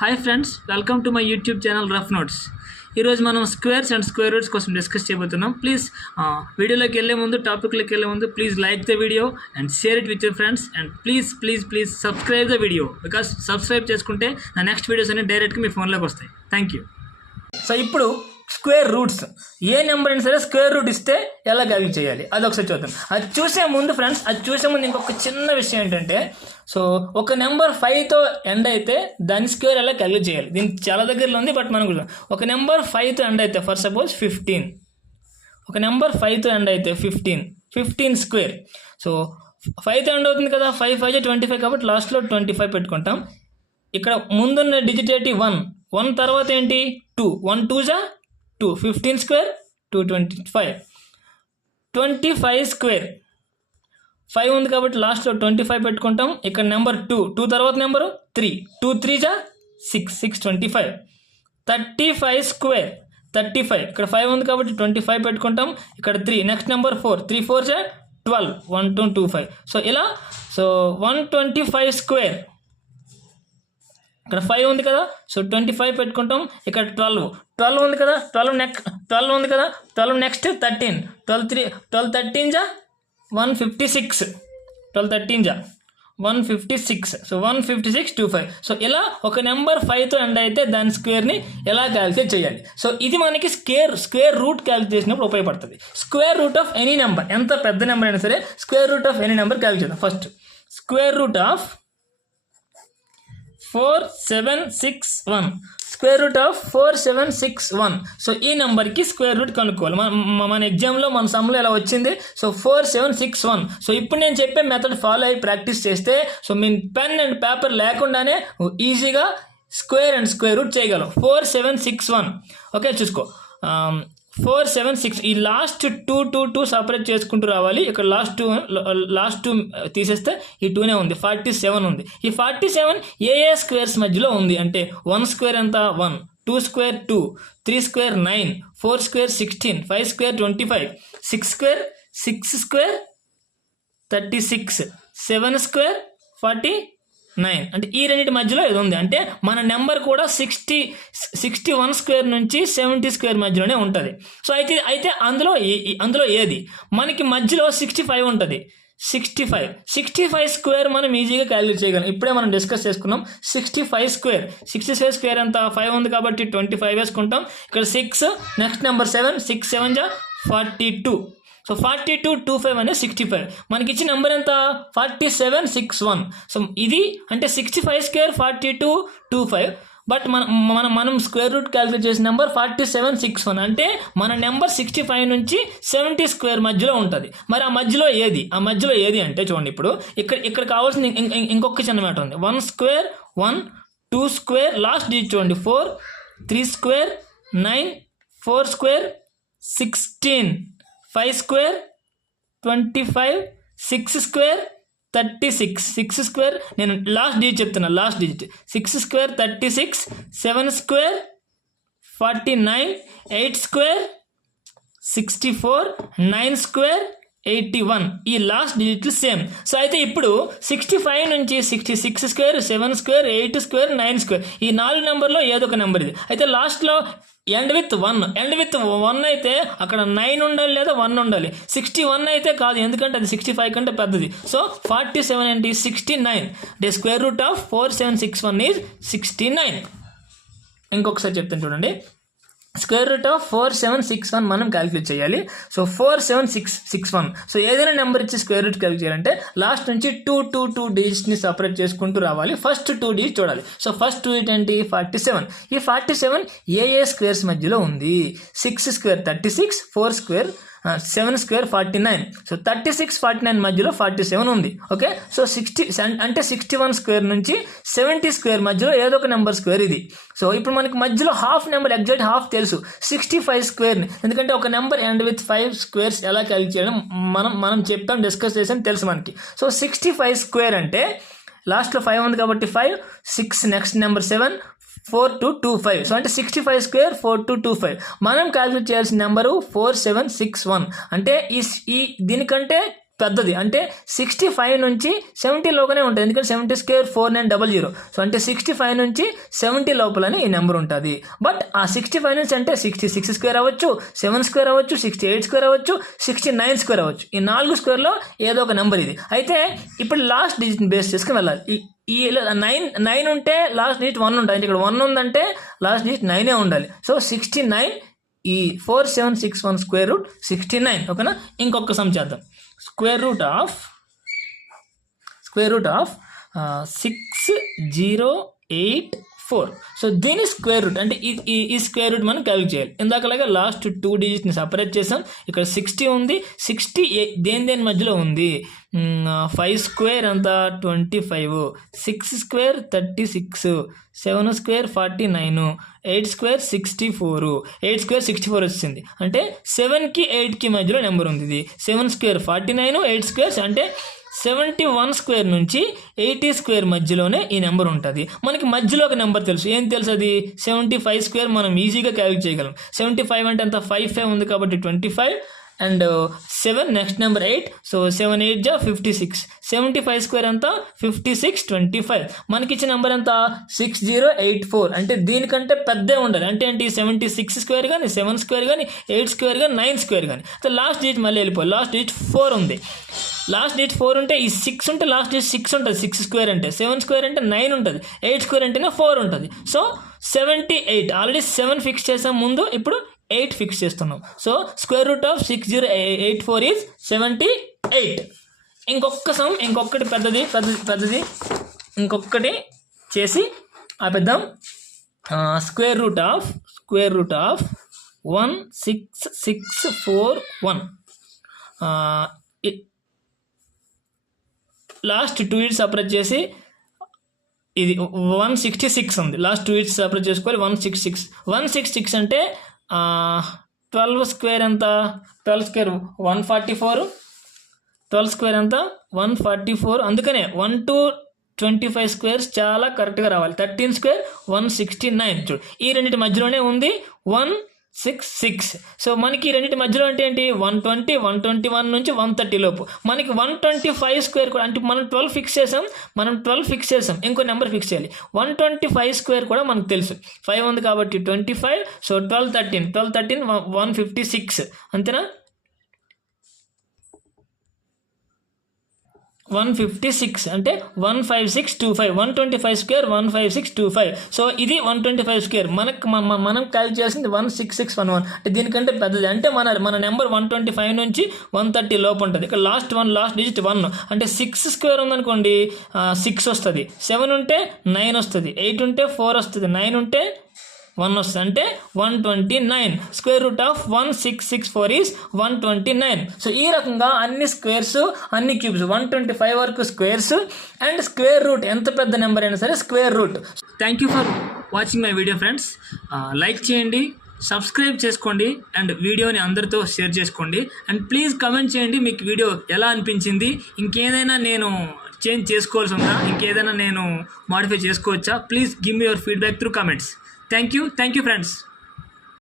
Hi friends, welcome to my YouTube channel rough notes. ఈరోజు మనం squares and square roots కోసం discuss చేయబోతున్నాం. Please వీడియోలోకి వెళ్ళే ముందు, టాపిక్లోకి వెళ్ళే ముందు please like the video and share it with your friends and please subscribe the video, because subscribe చేసుకుంటే నా నెక్స్ట్ వీడియోస్ అన్ని డైరెక్ట్గా మీ ఫోన్లోకి వస్తాయి. Thank you. సో ఇప్పుడు స్క్వేర్ రూట్స్, ఏ నెంబర్ అయినా సరే స్క్వేర్ రూట్ ఇస్తే ఎలా క్యాలిక్యులేట్ చేయాలి అది ఒకసారి చూద్దాం. అది చూసే ముందు ఫ్రెండ్స్, ఇంకొక చిన్న విషయం ఏంటంటే, సో ఒక నెంబర్ 5తో ఎండ్ అయితే దాని స్క్వేర్ ఎలా క్యాలిక్యులేట్ చేయాలి. దీనికి చాలా దగ్గరలో ఉంది, బట్ మనం కూడా ఒక నెంబర్ 5తో ఎండ్ అయితే, ఫర్ సపోజ్ 15, ఒక నెంబర్ 5తో ఎండ్ అయితే 15 స్క్వేర్. సో 5తో ఎండ్ అవుతుంది కదా, 5 5 25 కాబట్టి లాస్ట్లో 25 పెట్టుకుంటాం. ఇక్కడ ముందున్న డిజిట్ ఏంటి 1 తర్వాత ఏంటి 2, 1 2 జా 2, 15 స్క్వేర్ 225, 25 స్క్వేర్ 5 ఉంది కాబట్టి లాస్ట్లో 25 పెట్టుకుంటాం. ఇక్కడ నెంబర్ 2 తర్వాత నెంబరు 3, 2 3 జా 6 25, 35 స్క్వేర్ 35, ఇక్కడ 5 ఉంది కాబట్టి 25 పెట్టుకుంటాం. ఇక్కడ 3, నెక్స్ట్ నెంబర్ 4, 3 4 జా 12, 1 2 25. సో ఇలా 125 స్క్వేర్, ఇక్కడ 5 ఉంది కదా, సో 25 పెట్టుకుంటాం. ఇక్కడ 12 ఉంది కదా, 12 ఉంది కదా, 12 నెక్స్ట్ 13, 12 13 జా 156, 12 13 జా 156, సో 156 25. సో ఇలా ఒక నెంబర్ 5తో ఎండ్ అయితే దాని స్క్వేర్ని ఎలా క్యాలిక్యులేట్ చేయాలి. సో ఇది మనకి స్క్వేర్ రూట్ క్యాలిక్యులేట్ చేసినప్పుడు ఉపయోగపడుతుంది. Square root of any number, ఎంత పెద్ద నెంబర్ అయినా సరే square root of any number calculate చేద్దాం. First square root of 4761, square root of 4761. So ఈ నెంబర్కి స్క్వేర్ రూట్ కనుక్కోవాలి. మన ఎగ్జామ్లో మన సమ్లో ఎలా వచ్చింది, సో 4761. సో ఇప్పుడు నేను చెప్పే మెథడ్ ఫాలో అయ్యి ప్రాక్టీస్ చేస్తే, so me pen and paper లేకుండానే ఈజీగా స్క్వేర్ అండ్ స్క్వేర్ రూట్ చేయగలం. 4761, ఓకే చూసుకో. 476, ఈ లాస్ట్ 2 సపరేట్ చేసుకుంటూ రావాలి. ఇక్కడ లాస్ట్ 2 తీసేస్తే ఈ 2నే ఉంది, 47 ఉంది. ఈ 47 ఏ స్క్వేర్స్ మధ్యలో ఉంది అంటే 1 స్క్వేర్ ఎంత 1, 2 square 2, 3 square 9, 4 square 16, 5 square 25, 6 square 36, 7 square 49. అంటే ఈ రెండింటి మధ్యలో ఇది ఉంది. అంటే మన నెంబర్ కూడా 61 స్క్వేర్ నుంచి 70 స్క్వేర్ మధ్యలోనే ఉంటుంది. సో అయితే అందులో ఏది మనకి మధ్యలో 65 ఉంటుంది. 65 స్క్వేర్ మనం ఈజీగా క్యాలిక్యులేట్ చేయగలం. ఇప్పుడే మనం డిస్కస్ చేసుకున్నాం. 65 స్క్వేర్ ఎంత 5 ఉంది కాబట్టి 25 వేసుకుంటాం. ఇక్కడ 6, నెక్స్ట్ నెంబర్ 7, 6 7 జా 42. సో 42 25 అనేది 65. మనకి ఇచ్చిన నెంబర్ ఎంత 4761. సో ఇది అంటే 65 స్క్వేర్ 42 25, బట్ మనం స్క్వేర్ రూట్ క్యాలిక్యులేట్ చేసిన నెంబర్ 4761. అంటే మన నెంబర్ 65 నుంచి 70 స్క్వేర్ మధ్యలో ఉంటుంది. మరి ఆ మధ్యలో ఏది అంటే చూడండి, ఇప్పుడు ఇక్కడ కావాల్సింది ఇంకొక చిన్న మ్యాటర్ ఉంది. 1 స్క్వేర్ 1, 2 స్క్వేర్ లాస్ట్ డిజిట్ చూడండి 4, 3 square 9, 4 square 16, 5 square 25, 6 square 36, 6 square నేను లాస్ట్ డిజిట్ చెప్తున్నా, 6 స్క్వేర్ 36, 7 స్క్వేర్ 49, 8 స్క్వేర్ 64, 9 స్క్వేర్ 81. ఈ లాస్ట్ డిజిట్లు సేమ్. సో అయితే ఇప్పుడు 65 నుంచి 66 స్క్వేర్, 7 స్క్వేర్, 8 స్క్వేర్, 9 స్క్వేర్, ఈ 4 నెంబర్లో ఏదో ఒక నెంబర్ ఇది. అయితే లాస్ట్లో ఎండ్ విత్ 1 అయితే అక్కడ 9 ఉండాలి లేదా 1 ఉండాలి. 61 అయితే కాదు, ఎందుకంటే అది 65 కంటే పెద్దది. సో 47 ఏంటి 69. The square root of 4761 is 69. ఇంకొకసారి చెప్తాను చూడండి. స్క్వేర్ రూట్ ఆఫ్ 4761 మనం క్యాలిక్యులేట్ చేయాలి. సో 4761. సో ఏదైనా నెంబర్ ఇచ్చి స్క్వేర్ రూట్ క్యాలిక్యులేట్ చేయాలంటే లాస్ట్ నుంచి 2 డిజిట్స్ని సపరేట్ చేసుకుంటూ రావాలి. ఫస్ట్ 2 డిజిట్ చూడాలి. సో ఫస్ట్ 2 ఏంటి 47. ఈ 47 ఏ స్క్వేర్స్ మధ్యలో ఉంది. 6 స్క్వేర్ 36, 4 స్క్వేర్ 7 స్క్వేర్ 49. సో 36 49 మధ్యలో 47 ఉంది. ఓకే, సో 60 అంటే 61 స్క్వేర్ నుంచి 70 స్క్వేర్ మధ్యలో ఏదో ఒక నెంబర్ స్క్వేర్ ఇది. సో ఇప్పుడు మనకి మధ్యలో హాఫ్ నెంబర్, ఎగ్జాక్ట్ హాఫ్ తెలుసు 65 స్క్వేర్ని, ఎందుకంటే ఒక నెంబర్ ఎండ్ విత్ 5 స్క్వేర్స్ ఎలా క్యాలిక్యులేట్ చేయడం మనం చెప్పాం, డిస్కస్ చేసాం, తెలుసు మనకి. సో 65 స్క్వేర్ అంటే లాస్ట్లో 5 ఉంది కాబట్టి 5, 6 నెక్స్ట్ నెంబర్ 7, 4225. సో అంటే 65 స్క్వేర్ 4225. మనం క్యాలిక్యులేట్ చేయాల్సిన నెంబరు 4761. అంటే ఈ దీనికంటే పెద్దది, అంటే 65 నుంచి 70 లోపలనే ఉంటుంది, ఎందుకంటే 70 స్క్వేర్ 4900. సో అంటే 65 నుంచి 70 లోపలని ఈ నెంబర్ ఉంటుంది. బట్ ఆ 65 నుంచి అంటే 66 స్క్వేర్ అవ్వచ్చు, 7 స్క్వేర్ అవ్వచ్చు, 68 స్క్వేర్ అవ్వచ్చు, 69 స్క్వేర్ అవ్వచ్చు. ఈ 4 స్క్వేర్లో ఏదో ఒక నెంబర్ ఇది. అయితే ఇప్పుడు లాస్ట్ డిజిట్ని బేస్ చేసుకుని వెళ్ళాలి. ఈ 9 ఉంటే లాస్ట్ డిజిట్ 1 ఉంటుంది, అంటే ఇక్కడ 1 ఉందంటే లాస్ట్ డిజిట్ 9 ఉండాలి. సో 69, ఈ 4761 స్క్వేర్ రూట్ 69. ఓకేనా. ఇంకొక సమ్ చేద్దాం. Square root of 6084. సో దీని స్క్వేర్ రూట్ అంటే ఈ స్క్వేర్ రూట్ మనం క్యాలిక్యులేట్ చేయాలి. ఇందాకలాగా లాస్ట్ 2 డిజిట్ని సపరేట్ చేసాం. ఇక్కడ 60 ఉంది, 60 దేని మధ్యలో ఉంది. 5 స్క్వేర్ అంతా 25, 6 స్క్వేర్ 36, 7 స్క్వేర్ 49, 8 స్క్వేర్ 64, 8 స్క్వేర్ 64 వచ్చింది. అంటే 7కి 8కి మధ్యలో నెంబర్ ఉంది. ఇది 7 స్క్వేర్ 49, 8 స్క్వేర్స్ అంటే 71 స్క్వేర్ నుంచి 80 స్క్వేర్ మధ్యలోనే ఈ నెంబర్ ఉంటుంది. మనకి మధ్యలో ఒక నెంబర్ తెలుసు. ఏం తెలుసు అది? 75 స్క్వేర్ మనం ఈజీగా క్యాలిక్యులేట్ చేయగలం. 75 అంటే అంత 5 ఉంది కాబట్టి 25 అండ్ 7 నెక్స్ట్ నెంబర్ 8. సో 7 8 జా 56. 75 స్క్వేర్ అంతా 56, 25. మనకి ఇచ్చిన నెంబర్ ఎంత? 6084. అంటే దీనికంటే పెద్దే ఉండాలి. అంటే ఏంటి? 76 స్క్వేర్ కానీ, 7 స్క్వేర్ కానీ, 8 స్క్వేర్ కానీ, 9 స్క్వేర్ కానీ. సో లాస్ట్ డిజిట్ మళ్ళీ వెళ్ళిపోయి లాస్ట్ డిజిట్ 4 ఉంది. లాస్ట్ డిజిట్ 4 ఉంటే ఈ 6 ఉంటే లాస్ట్ డిజిట్ 6 ఉంటుంది. 6 స్క్వేర్ అంటే 7 స్క్వేర్ అంటే 9 ఉంటుంది. 8 స్క్వేర్ అంటేనే 4 ఉంటుంది. సో 78. ఆల్రెడీ 7 ఫిక్స్ చేసాం ముందు, ఇప్పుడు 8 ఫిక్స్ చేస్తున్నాం. So square root of 6084 is 78. ఇంకొక సమ్, ఇంకొకటి పెద్దది ఇంకొకటి చేసి ఆపేద్దాం. Square root of 16641. Last 2 years separate చేసి ఇది 166 ఉంది. లాస్ట్ 2 ఇయర్స్ సపరేట్ చేసుకోవాలి. 166 అంటే 12 స్క్వేర్ ఎంత? 12 స్క్వేర్ 144. 12 స్క్వేర్ ఎంత? 144. అందుకనే 1 to 25 స్క్వేర్స్ చాలా కరెక్ట్గా రావాలి. 13 స్క్వేర్ 169. చూడు, ఈ రెండింటి మధ్యలోనే ఉంది 166. సో మనకి ఈ రెండింటి మధ్యలో అంటే ఏంటి? 120, 121 నుంచి 130 లోపు. మనకి 125 స్క్వేర్ కూడా, అంటే మనం 12 ఫిక్స్ చేసాం. ఇంకో నెంబర్ ఫిక్స్ చేయాలి. 125 స్క్వేర్ కూడా మనకు తెలుసు. 5 ఉంది కాబట్టి 25. సో 12 13 156. అంతేనా? 156 అంటే 15625. 125 స్క్వేర్ 15625. సో ఇది 125 స్క్వేర్. మనం క్యాలిక్యులేట్ చేసింది 16611. అంటే దీనికంటే పెద్దది. అంటే మన నెంబర్ 125 నుంచి 130 లోపు ఉంటుంది. ఇక్కడ లాస్ట్ డిజిట్ 1. అంటే 6 స్క్వేర్ ఉందనుకోండి, 6 వస్తుంది. 7 ఉంటే 9 వస్తుంది. 8 ఉంటే 4 వస్తుంది. 9 ఉంటే 1 వస్తుంది. అంటే 129. Square root of 1664 is 129. So ఈ రకంగా అన్ని స్క్వేర్స్, అన్ని క్యూబ్స్ 125 వరకు స్క్వేర్స్ అండ్ స్క్వేర్ రూట్, ఎంత పెద్ద నెంబర్ అయినా సరే square route. Thank you for watching my video friends. Like చేయండి, సబ్స్క్రైబ్ చేసుకోండి అండ్ వీడియోని అందరితో షేర్ చేసుకోండి. అండ్ ప్లీజ్ కమెంట్ చేయండి మీకు వీడియో ఎలా అనిపించింది. ఇంకేదైనా నేను చేంజ్ చేసుకోవాల్సి ఉందా, ఇంకేదైనా నేను మాడిఫై చేసుకోవచ్చా? Please give me your feedback through comments. Thank you friends.